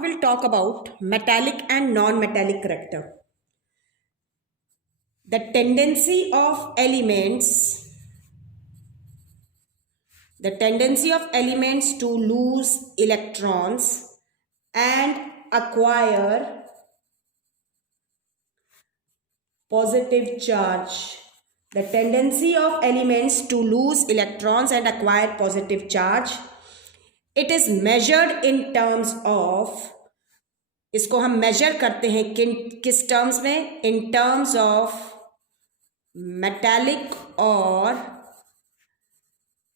we will talk about metallic and non-metallic character. The tendency of elements to lose electrons and acquire positive charge. The tendency of elements to lose electrons and acquire positive charge. It is measured in terms of, इसको हम major करते हैं किस terms में? In terms of metallic और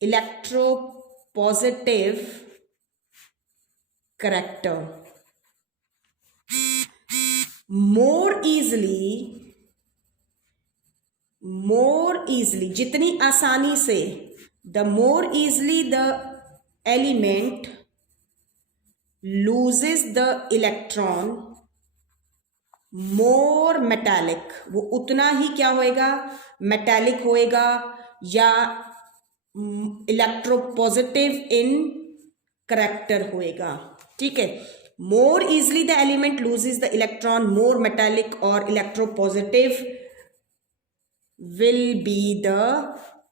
electropositive character. more easily, जितनी आसानी से, the more easily the element loses the electron, more metallic, वो उतना ही क्या होएगा? metallic होएगा या इलेक्ट्रोपॉजिटिव इन करेक्टर होएगा. ठीक है. more easily the element loses the electron, more metallic or electropositive will be the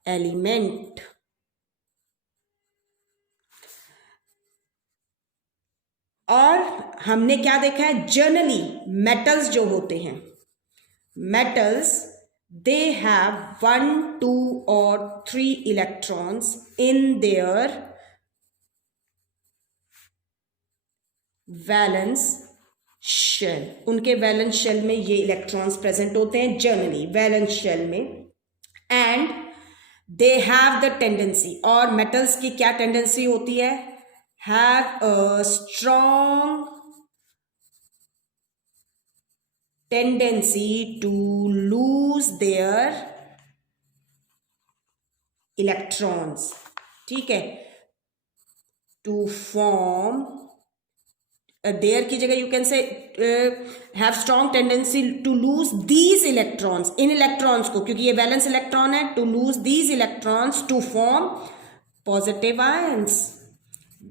element. और हमने क्या देखा है? जनरली मेटल्स जो होते हैं, मेटल्स दे हैव 1, 2 और 3 electrons in their valence shell. उनके वैलेंस शेल में ये इलेक्ट्रॉन्स प्रेजेंट होते हैं जनरली वैलेंस शेल में. And they have the tendency, और मेटल्स की क्या टेंडेंसी होती है? have a strong tendency to lose their electrons. ठीक है. to form there की जगह you can say have strong tendency to lose these electrons, in electrons को, क्योंकि ये valence electron है, to lose these electrons to form positive ions.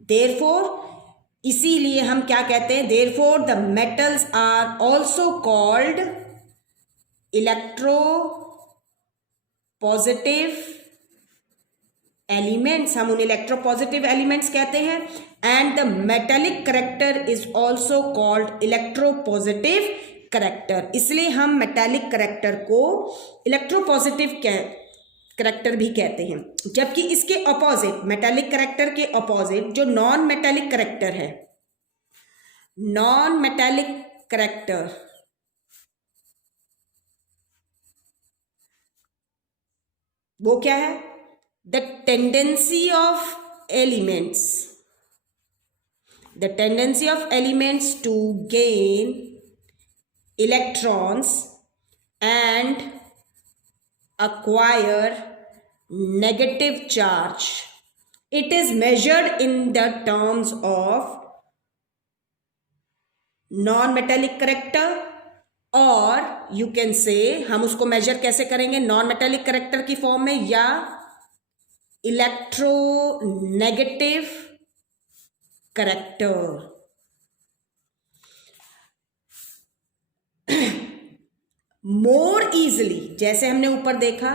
Therefore, इसीलिए हम क्या कहते हैं? Therefore, the metals are also called electropositive elements. हम उन्हें electropositive elements कहते हैं. And the metallic character is also called electropositive character. इसलिए हम metallic character को electropositive करेक्टर भी कहते हैं. जबकि इसके अपोजिट, मेटालिक करेक्टर के अपोजिट जो नॉन मेटालिक करेक्टर है, नॉन मेटालिक करेक्टर वो क्या है? The tendency of elements to gain electrons and acquire negative charge. It is measured in the terms of non-metallic character, और you can say हम उसको measure कैसे करेंगे? non-metallic character की फॉर्म में या electronegative character. more easily, जैसे हमने ऊपर देखा,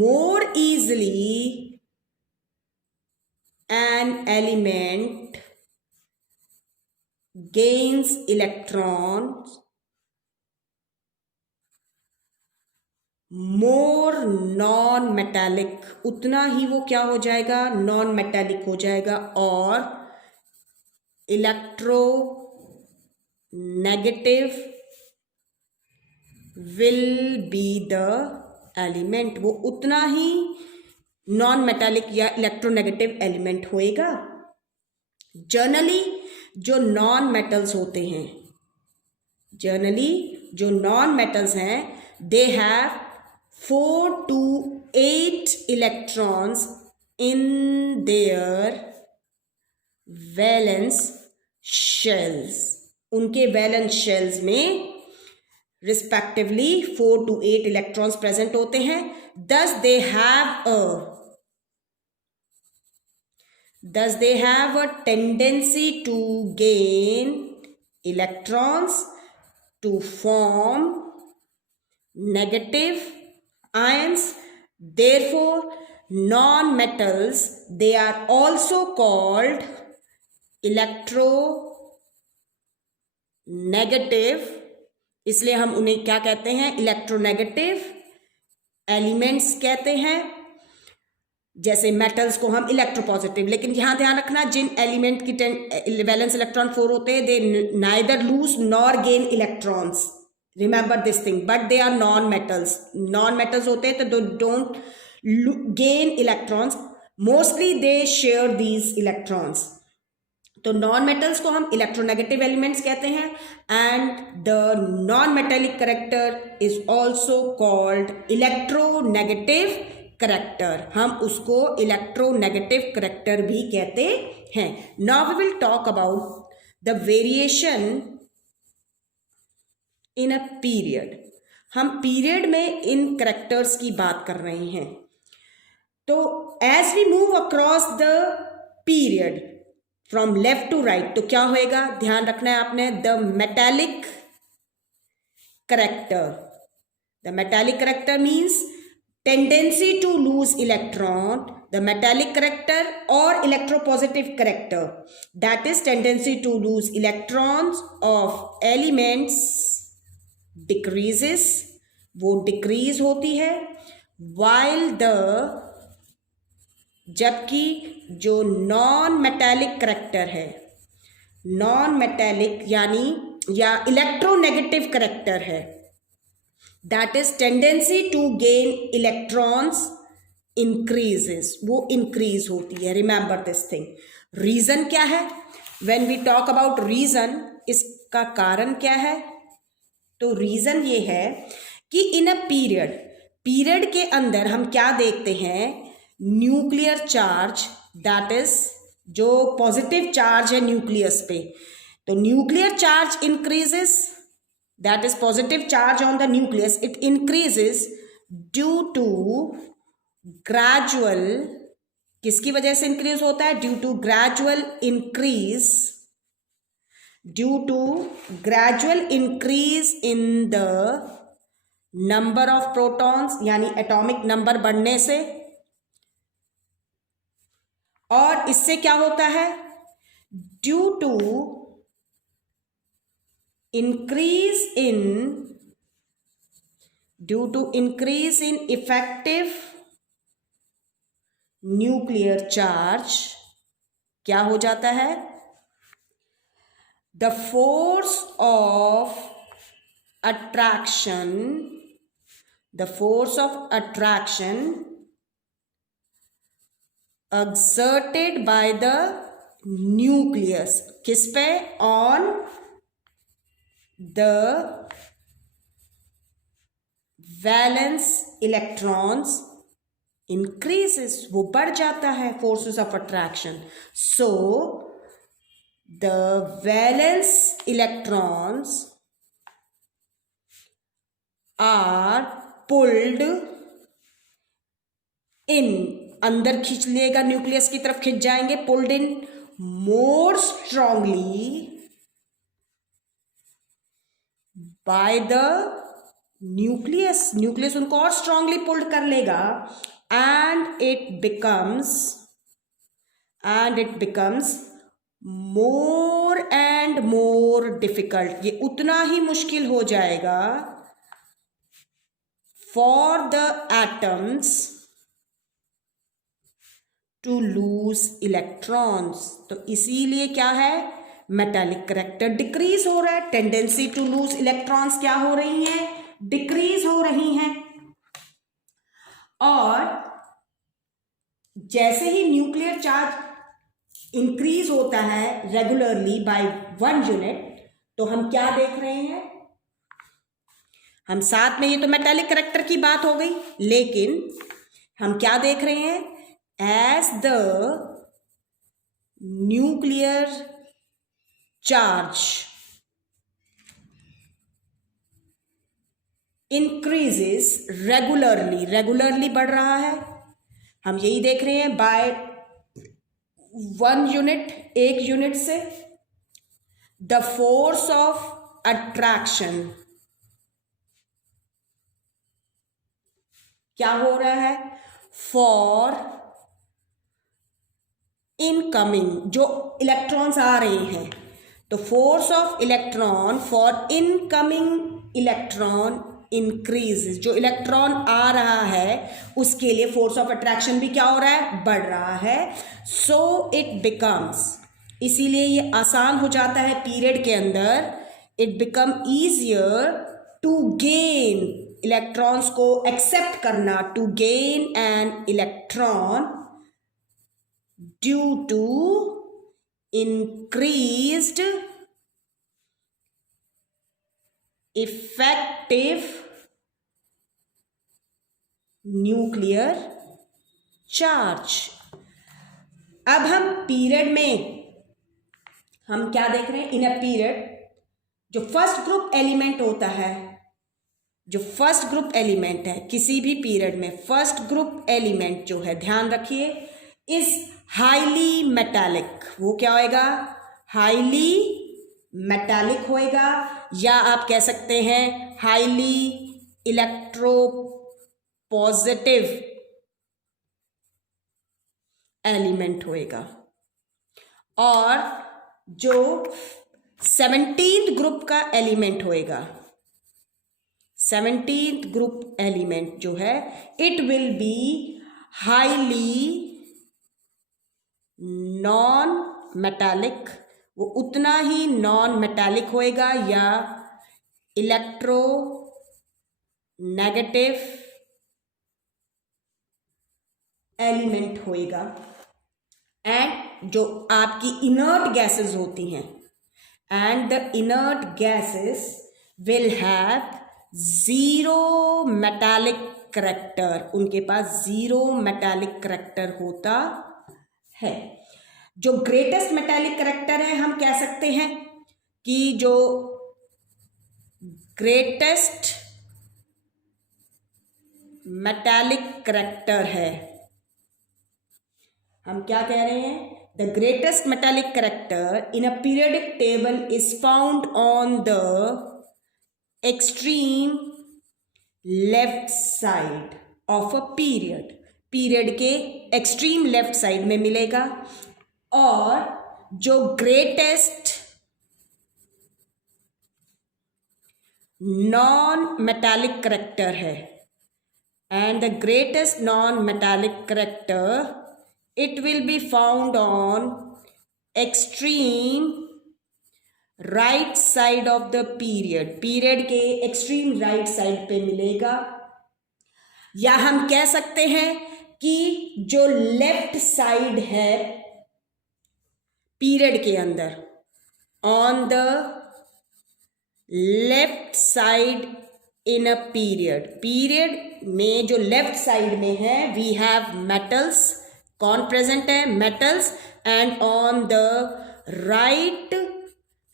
more easily an element gains electrons, more non-metallic, उतना ही वो क्या हो जाएगा? non-metallic हो जाएगा, और electronegative will be the element. वो उतना ही नॉन मेटालिक या इलेक्ट्रोनेगेटिव एलिमेंट होएगा. जनरली जो नॉन मेटल्स होते हैं, they have 4 to 8 electrons in their valence shells. उनके वैलेंस शेल्स में रिस्पेक्टिवली 4 to 8 इलेक्ट्रॉन्स प्रेजेंट होते हैं. thus they have a tendency to gain electrons to form negative ions. Therefore, non-metals, they are also called electronegative. इसलिए हम उन्हें क्या कहते हैं? इलेक्ट्रोनेगेटिव एलिमेंट्स कहते हैं. जैसे मेटल्स को हम इलेक्ट्रोपॉजिटिव, लेकिन यहां ध्यान रखना जिन एलिमेंट की वैलेंस इलेक्ट्रॉन 4 होते हैं, they neither lose nor gain electrons. Remember this thing. But they are non metals. Non metals होते हैं तो they don't gain electrons. Mostly they share these electrons. तो नॉन मेटल्स को हम इलेक्ट्रोनेगेटिव एलिमेंट्स कहते हैं. And the non metallic character is also called electronegative character. हम उसको इलेक्ट्रोनेगेटिव करेक्टर भी कहते हैं. Now we will talk about the variation in a period. हम पीरियड में इन करेक्टर्स की बात कर रहे हैं. तो as we move across the period from left to right, तो क्या होएगा? ध्यान रखना है आपने. The metallic character. The metallic character means tendency to lose electron, the metallic character or electropositive character, that is tendency to lose electrons of elements decreases, वो decrease होती है. while the, जबकि जो नॉन मेटालिक करेक्टर है, non metallic यानी या electronegative character है, that is tendency to gain electrons increases, वो increase होती है. remember this thing. reason क्या है? when we talk about reason, इसका कारण क्या है? तो reason ये है कि in a period के अंदर हम क्या देखते हैं? न्यूक्लियर चार्ज, that is जो पॉजिटिव चार्ज है न्यूक्लियस पे, तो nuclear charge increases, that is positive charge on the nucleus, it increases due to gradual, किसकी वजह से increase होता है? due to gradual increase in the number of protons, यानी एटॉमिक नंबर बढ़ने से. और इससे क्या होता है? due to increase in effective nuclear charge, क्या हो जाता है? the force of attraction exerted by the nucleus, किस पे? on the valence electrons increases, वो बढ़ जाता है. forces of attraction. so the valence electrons are pulled in, अंदर खींच लेगा, न्यूक्लियस की तरफ खींच जाएंगे. pulled in more strongly by the nucleus उनको और strongly pulled कर लेगा. and it becomes more and more difficult, ये उतना ही मुश्किल हो जाएगा for the atoms to lose electrons. तो इसीलिए क्या है? मेटालिक करेक्टर डिक्रीज हो रहा है. टेंडेंसी टू लूज इलेक्ट्रॉन्स क्या हो रही हैं? डिक्रीज हो रही हैं. और जैसे ही न्यूक्लियर चार्ज इंक्रीज होता है रेगुलरली बाय 1 यूनिट, तो हम क्या देख रहे हैं? हम साथ में, ये तो मेटालिक करेक्टर की बात हो गई, लेकिन हम क्या देख रहे हैं? As the nuclear charge increases regularly बढ़ रहा है. हम यही देख रहे हैं बाय 1 यूनिट, 1 यूनिट से. द फोर्स ऑफ अट्रैक्शन, क्या हो रहा है, फॉर इनकमिंग, जो इलेक्ट्रॉन्स आ रहे हैं, तो force of electron for incoming electron increase, जो इलेक्ट्रॉन आ रहा है उसके लिए फोर्स ऑफ अट्रैक्शन भी क्या हो रहा है, बढ़ रहा है. सो इट बिकम्स, इसीलिए ये आसान हो जाता है पीरियड के अंदर, it become easier to gain, electrons को एक्सेप्ट करना, to gain an electron due to increased effective nuclear charge. अब हम पीरियड में हम क्या देख रहे हैं, इन अ पीरियड जो फर्स्ट ग्रुप एलिमेंट होता है, जो फर्स्ट ग्रुप एलिमेंट है किसी भी पीरियड में, फर्स्ट ग्रुप एलिमेंट जो है, ध्यान रखिए, इज हाईली मेटालिक. वो क्या होएगा, हाईली मेटालिक होएगा, या आप कह सकते हैं हाईली इलेक्ट्रो पॉजिटिव एलिमेंट होएगा. और जो 17th ग्रुप का एलिमेंट होएगा, 17th ग्रुप एलिमेंट जो है, it will be highly non metallic, वो उतना ही नॉन मेटालिक होएगा या इलेक्ट्रो नेगेटिव एलिमेंट होएगा. एंड जो आपकी इनर्ट गैसेस होती हैं, and the inert gases will have zero metallic character, उनके पास जीरो मेटालिक करैक्टर होता है. जो ग्रेटेस्ट मेटालिक करैक्टर है, हम कह सकते हैं कि जो ग्रेटेस्ट मेटालिक करैक्टर है, हम क्या कह रहे हैं, the greatest metallic character in a periodic table is found on the extreme left side of a period, period के एक्सट्रीम लेफ्ट साइड में मिलेगा. और जो ग्रेटेस्ट नॉन मेटालिक करैक्टर है, and the greatest non metallic character, it will be found on extreme right side of the period, period के extreme right side पे मिलेगा. या हम कह सकते हैं कि जो लेफ्ट साइड है पीरियड के अंदर, on the left side in a period, period में जो लेफ्ट साइड में है, वी हैव मेटल्स, कौन प्रेजेंट है, metals. And on the right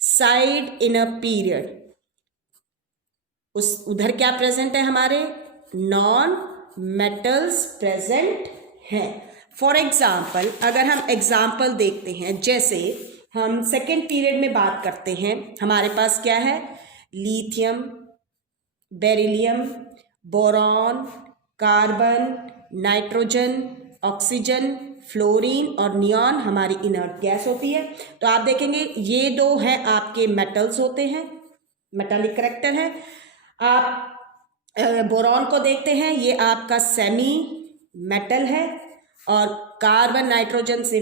side in a period, उस उधर क्या प्रेजेंट है, हमारे नॉन मेटल्स प्रेजेंट हैं. फॉर एग्जाम्पल, अगर हम एग्जाम्पल देखते हैं, जैसे हम सेकेंड पीरियड में बात करते हैं, हमारे पास क्या है, lithium, beryllium, boron, carbon, nitrogen, oxygen, fluorine और नियॉन हमारी इनर्ट गैस होती है. तो आप देखेंगे ये दो हैं आपके मेटल्स होते हैं, मेटालिक करैक्टर है. आप बोरॉन को देखते हैं, ये आपका सेमी मेटल है. और कार्बन, नाइट्रोजन से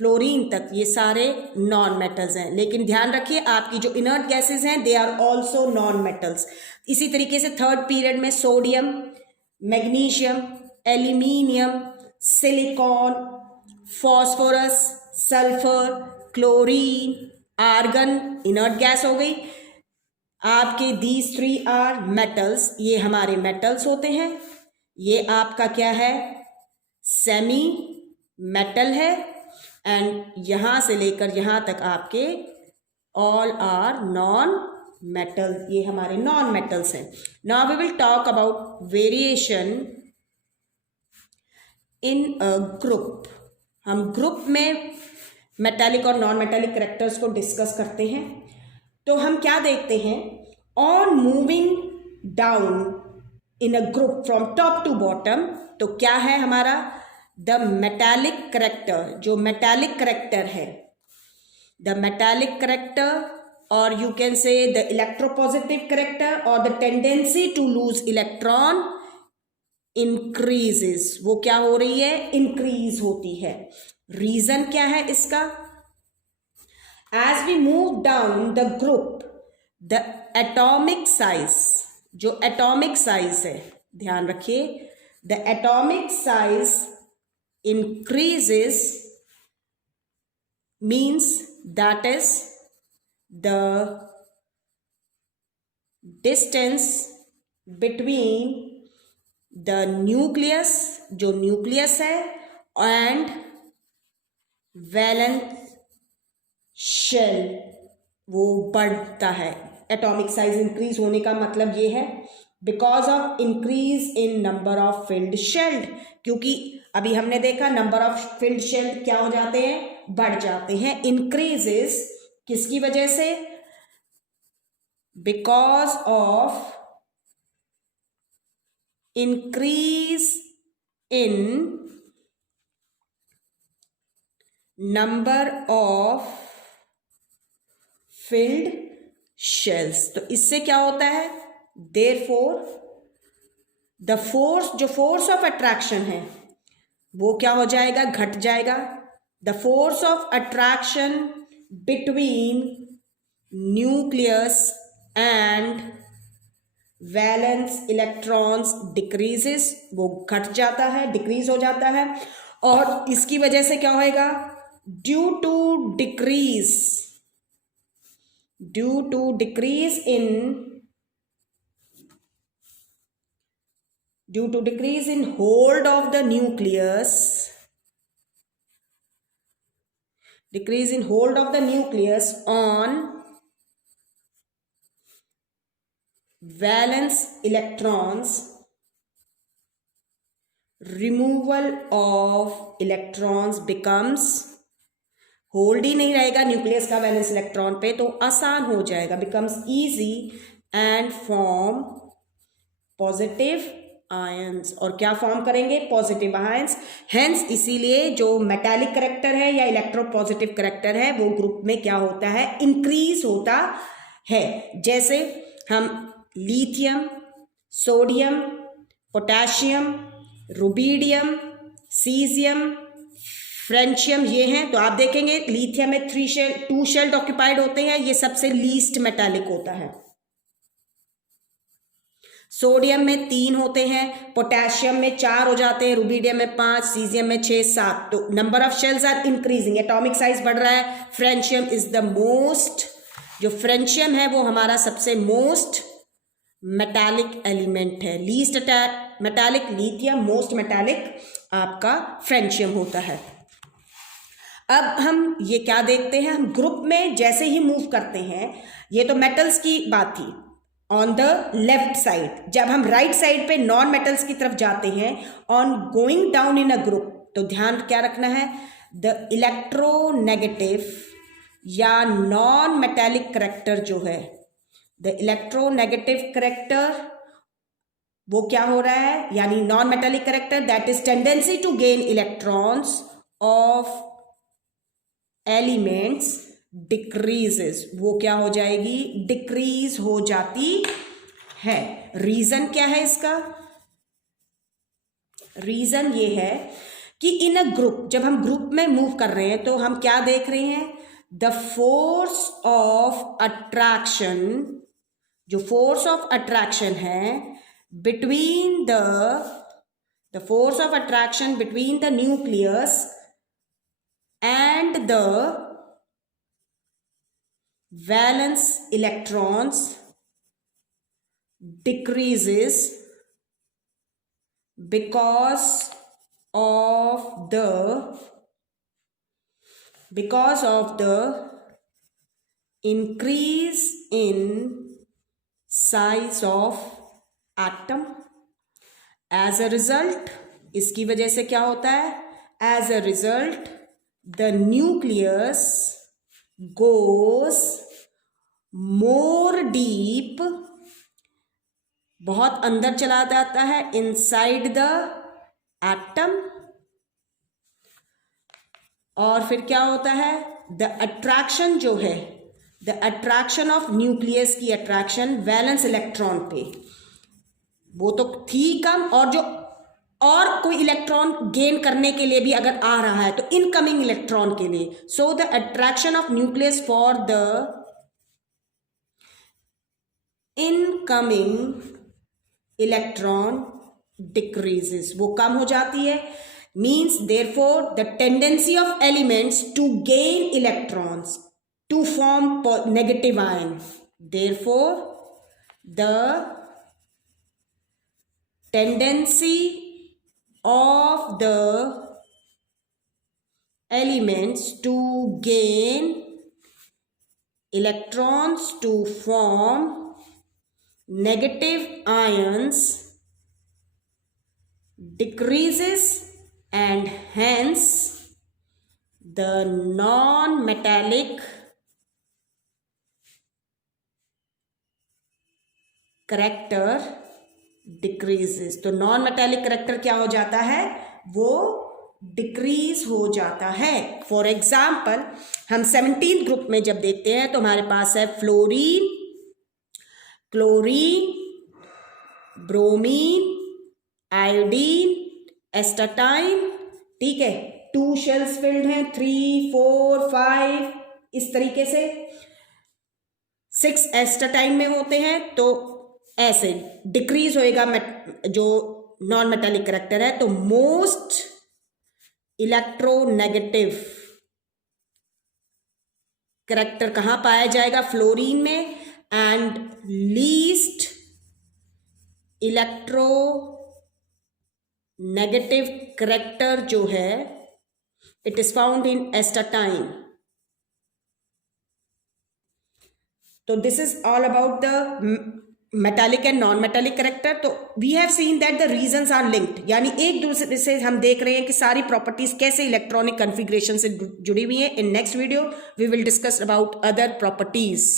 फ्लोरीन तक ये सारे नॉन मेटल्स हैं. लेकिन ध्यान रखिए, आपकी जो इनर्ट गैसेस हैं, they are also non metals. इसी तरीके से थर्ड पीरियड में sodium, magnesium, aluminium, silicon, phosphorus, sulphur, chlorine, argon inert gas हो गई. आपके दीज 3 आर मेटल्स, ये हमारे मेटल्स होते हैं. ये आपका क्या है, सेमी मेटल है. एंड यहां से लेकर यहां तक आपके ऑल आर नॉन मेटल, ये हमारे नॉन मेटल्स हैं. Now we will talk about variation in a group. हम ग्रुप में मेटालिक और नॉन मेटालिक करैक्टर्स को डिस्कस करते हैं. तो हम क्या देखते हैं, on moving down in a group from top to bottom, तो क्या है हमारा, द मेटालिक करेक्टर, जो मेटालिक करेक्टर है, द मेटालिक करेक्टर, और you can say the electropositive character और the tendency to lose electron increases, वो क्या हो रही है, इंक्रीज होती है। रीजन क्या है इसका, as we move down the group the atomic size, जो एटॉमिक साइज है, ध्यान रखिए, the atomic size increases, means that is the distance between the nucleus, जो न्यूक्लियस है, एंड वैलेंस शेल, वो बढ़ता है। एटॉमिक साइज इंक्रीज होने का मतलब ये है because of increase in number of field shelled, क्योंकि अभी हमने देखा नंबर ऑफ फिल्ड शेल्ड क्या हो जाते हैं, बढ़ जाते हैं। इंक्रीजेस किसकी वजह से, because of increase in number of field shells. तो इससे क्या होता है, देयरफॉर द फोर्स, जो फोर्स ऑफ अट्रैक्शन है वो क्या हो जाएगा, घट जाएगा। The force of attraction between nucleus and valence electrons decreases, वो घट जाता है, डिक्रीज हो जाता है। और इसकी वजह से क्या होएगा, due to decrease in hold of the nucleus, decrease in hold of the nucleus on valence electrons, removal of electrons becomes, hold ही नहीं रहेगा न्यूक्लियस का वैलेंस इलेक्ट्रॉन पे, तो आसान हो जाएगा, becomes easy and form positive ions. और क्या फॉर्म करेंगे, पॉजिटिव आयंस। हेंस इसीलिए जो मेटालिक करेक्टर है या इलेक्ट्रोपॉजिटिव करेक्टर है वो ग्रुप में क्या होता है, इंक्रीज होता है। जैसे हम lithium, sodium, potassium, rubidium, caesium, francium, ये हैं। तो आप देखेंगे लिथियम में 2 शेल्ड ऑक्यूपाइड होते हैं, ये सबसे लीस्ट मेटालिक होता है। सोडियम में 3 होते हैं, पोटेशियम में 4 हो जाते हैं, रुबीडियम में 5, सीजियम में 6, 7। तो number of shells are increasing, atomic size बढ़ रहा है। फ्रेंशियम इज द मोस्ट, जो फ्रेंशियम है वो हमारा सबसे मोस्ट मेटालिक एलिमेंट है। Least metallic lithium, most metallic आपका फ्रेंशियम होता है। अब हम ये क्या देखते हैं, हम ग्रुप में जैसे ही मूव करते हैं, ये तो मेटल्स की बात थी ऑन द लेफ्ट साइड। जब हम राइट साइड पे नॉन मेटल्स की तरफ जाते हैं, on going down in a group, तो ध्यान क्या रखना है, द इलेक्ट्रोनेगेटिव या नॉन मेटालिक करेक्टर जो है, द इलेक्ट्रोनेगेटिव करेक्टर, वो क्या हो रहा है, यानी non metallic character, that is tendency to gain electrons of elements decreases, वो क्या हो जाएगी, डिक्रीज हो जाती है। रीजन क्या है इसका, रीजन ये है कि इन अ ग्रुप, जब हम ग्रुप में मूव कर रहे हैं तो हम क्या देख रहे हैं, द फोर्स ऑफ अट्रैक्शन, जो फोर्स ऑफ अट्रैक्शन है between the force of attraction between the nucleus and the valence electrons decreases because of the increase in size of atom. As a result, इसकी वजह से क्या होता है, as a result the nucleus goes more deep, बहुत अंदर चला जाता है, इनसाइड द एटम। और फिर क्या होता है, द अट्रैक्शन जो है, द अट्रैक्शन ऑफ न्यूक्लियस की अट्रैक्शन वैलेंस इलेक्ट्रॉन पे, वो तो थी कम, और जो और कोई इलेक्ट्रॉन गेन करने के लिए भी अगर आ रहा है तो इनकमिंग इलेक्ट्रॉन के लिए, so the attraction of nucleus for the incoming electron decreases, वो कम हो जाती है। Means therefore the tendency of elements to gain electrons to form negative ion, therefore the tendency of the elements to gain electrons to form negative ions decreases, and hence the non-metallic character decreases. तो non metallic character क्या हो जाता है, वो decrease हो जाता है। For example हम 17th ग्रुप में जब देखते हैं तो हमारे पास है फ्लोरीन, क्लोरीन, ब्रोमीन, आयोडीन, एस्टाटाइन, ठीक है। 2 शेल्स फिल्ड हैं, 3, 4, 5, इस तरीके से 6 एस्टाटाइन में होते हैं। तो ऐसे डिक्रीज होएगा जो नॉन मेटेलिक करेक्टर है। तो मोस्ट इलेक्ट्रोनेगेटिव करेक्टर कहां पाया जाएगा, फ्लोरीन में, and least electronegative character जो है it is found in astatine. तो this is all about the metallic and non metallic character. तो we have seen that the reasons are linked, यानी एक दूसरे से हम देख रहे हैं कि सारी प्रॉपर्टीज कैसे इलेक्ट्रॉनिक कॉन्फ़िगरेशन से जुड़ी हुई हैं। In next video we will discuss about other properties.